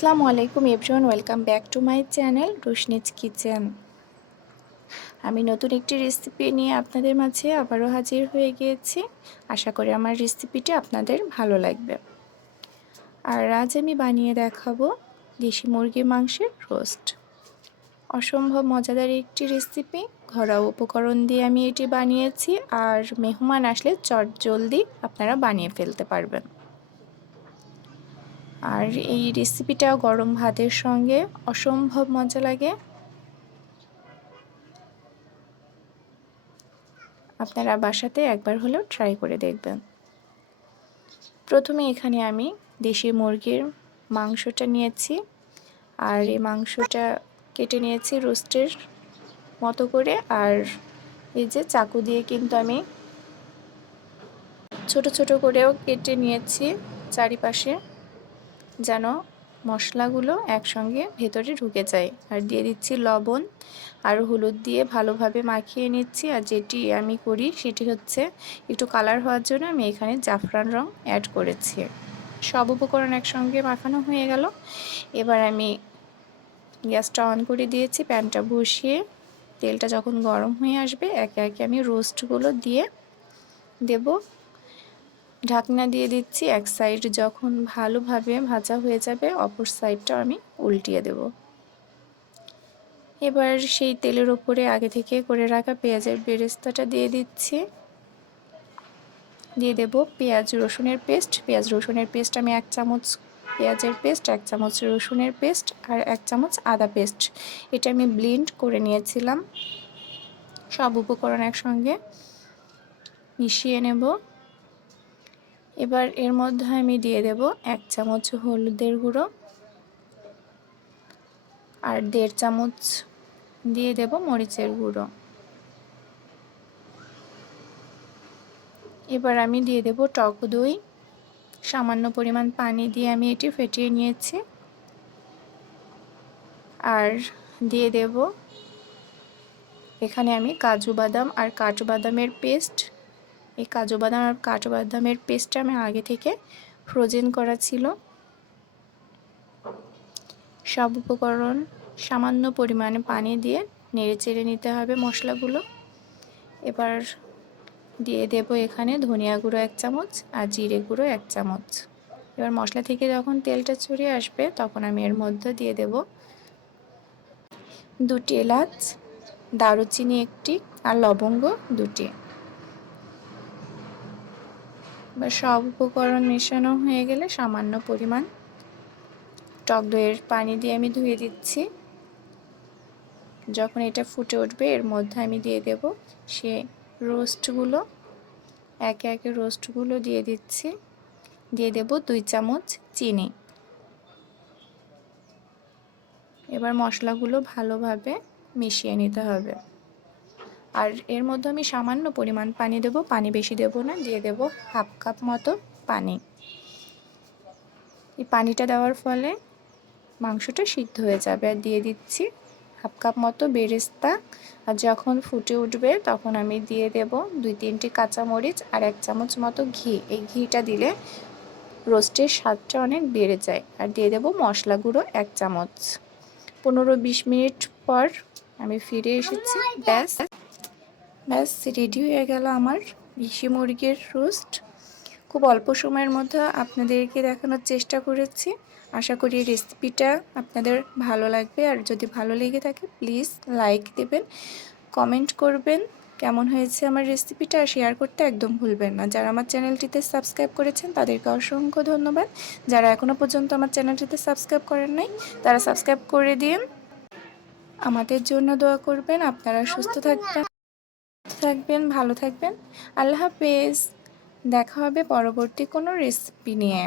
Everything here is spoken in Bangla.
আসসালামু আলাইকুম everyone, welcome back to my channel Roshni's kitchen. আমি নতুন একটি রেসিপি নিয়ে আপনাদের মাঝে আবারও হাজির হয়ে গিয়েছি। আশা করি আমার রেসিপিটি আপনাদের ভালো লাগবে। আর আজ আমি বানিয়ে দেখাবো দেশি মুরগির মাংসের রোস্ট। অসম্ভব মজাদার একটি রেসিপি, ঘরোয়া উপকরণ দিয়ে আমি এটি বানিয়েছি। আর মেহমান আসলে চটজলদি আপনারা বানিয়ে ফেলতে পারবেন। আর এই রেসিপিটা গরম ভাতের সঙ্গে অসম্ভব মজা লাগে। আপনারা বাসাতে একবার হলেও ট্রাই করে দেখবেন। প্রথমে এখানে আমি দেশি মুরগির মাংসটা নিয়েছি, আর এই মাংসটা কেটে নিয়েছি রোস্টের মতো করে। আর এই যে চাকু দিয়ে কিন্তু আমি ছোট ছোট করেও কেটে নিয়েছি চারিপাশে, যেন মশলাগুলো একসঙ্গে ভেতরে ঢুকে যায়। আর দিয়ে দিচ্ছি লবণ আর হলুদ দিয়ে ভালোভাবে মাখিয়ে নিচ্ছি। আর যেটি আমি করি সেটি হচ্ছে একটু কালার হওয়ার জন্য আমি এখানে জাফরান রং অ্যাড করেছি। সব উপকরণ একসঙ্গে মাখানো হয়ে গেল। এবার আমি গ্যাসটা অন করে দিয়েছি, প্যানটা বসিয়ে তেলটা যখন গরম হয়ে আসবে একে একে আমি রোস্টগুলো দিয়ে দেব। ঢাকনা দিয়ে দিচ্ছি। এক সাইড যখন ভালোভাবে ভাজা হয়ে যাবে অপর সাইডটা আমি উল্টিয়ে দেব। এবার সেই তেলের ওপরে আগে থেকে করে রাখা পেঁয়াজের বেরেস্তাটা দিয়ে দিচ্ছি। দিয়ে দেব পেঁয়াজ রসুনের পেস্ট। পেঁয়াজ রসুনের পেস্ট আমি 1 চামচ পেঁয়াজের পেস্ট, 1 চামচ রসুনের পেস্ট আর 1 চামচ আদা পেস্ট, এটা আমি ব্লেন্ড করে নিয়েছিলাম। সব উপকরণ একসঙ্গে মিশিয়ে নেব। এবার এর মধ্যে আমি দিয়ে দেব 1 চামচ হলুদের গুঁড়ো আর 1.5 চামচ দিয়ে দেব মরিচের গুঁড়ো। এবার আমি দিয়ে দেব টক দই, সামান্য পরিমাণ পানি দিয়ে আমি এটি ফেটিয়ে নিয়েছি। আর দিয়ে দেব এখানে আমি কাজু বাদাম আর কাঠবাদামের পেস্ট। এই কাজু বাদাম আর কাঠবাদামের পেস্টটা আমি আগে থেকে ফ্রোজেন করা ছিল। সব উপকরণ সামান্য পরিমাণে পানি দিয়ে নেড়ে চেড়ে নিতে হবে মশলাগুলো। এবার দিয়ে দেব এখানে ধনিয়া গুঁড়ো 1 চামচ আর জিরে গুঁড়ো 1 চামচ। এবার মশলা থেকে যখন তেলটা ছড়িয়ে আসবে তখন আমি এর মধ্যে দিয়ে দেব 2টি এলাচ, দারুচিনি 1টি আর লবঙ্গ 2টি। এবার সব উপকরণ মেশানো হয়ে গেলে সামান্য পরিমাণ টক দইয়ের পানি দিয়ে আমি ধুয়ে দিচ্ছি। যখন এটা ফুটে উঠবে এর মধ্যে আমি দিয়ে দেব সে রোস্টগুলো। একে একে রোস্টগুলো দিয়ে দিচ্ছি। দিয়ে দেব 2 চামচ চিনি। এবার মশলাগুলো ভালোভাবে মিশিয়ে নিতে হবে। আর এর মধ্যে আমি সামান্য পরিমাণ পানি দেব, পানি বেশি দেব না, দিয়ে দেব 1/2 কাপ মতো পানি। এই পানিটা দেওয়ার ফলে মাংসটা সিদ্ধ হয়ে যাবে। আর দিয়ে দিচ্ছি 1/2 কাপ মতো বেরেস্তা। আর যখন ফুটে উঠবে তখন আমি দিয়ে দেব 2-3টি কাঁচামরিচ আর 1 চামচ মতো ঘি। এই ঘিটা দিলে রোস্টের স্বাদটা অনেক বেড়ে যায়। আর দিয়ে দেব মশলা গুঁড়ো 1 চামচ। 15-20 মিনিট পর আমি ফিরে এসেছি। ব্যাস রেডি হয়ে গেল আমার দেশি মুরগির রোস্ট। খুব অল্প সময়ের মধ্যে আপনাদেরকে দেখানোর চেষ্টা করেছি। আশা করি রেসিপিটা আপনাদের ভালো লাগবে। আর যদি ভালো লেগে থাকে প্লিজ লাইক দেবেন, কমেন্ট করবেন কেমন হয়েছে আমার রেসিপিটা, শেয়ার করতে একদম ভুলবেন না। যারা আমার চ্যানেলটিতে সাবস্ক্রাইব করেছেন তাদেরকে অসংখ্য ধন্যবাদ। যারা এখনও পর্যন্ত আমার চ্যানেলটিতে সাবস্ক্রাইব করেন নাই তারা সাবস্ক্রাইব করে দিন। আমাদের জন্য দোয়া করবেন। আপনারা সুস্থ থাকবেন, ভালো থাকবেন। আল্লাহ হাফেজ। দেখা হবে পরবর্তী কোনো রেসিপি নিয়ে।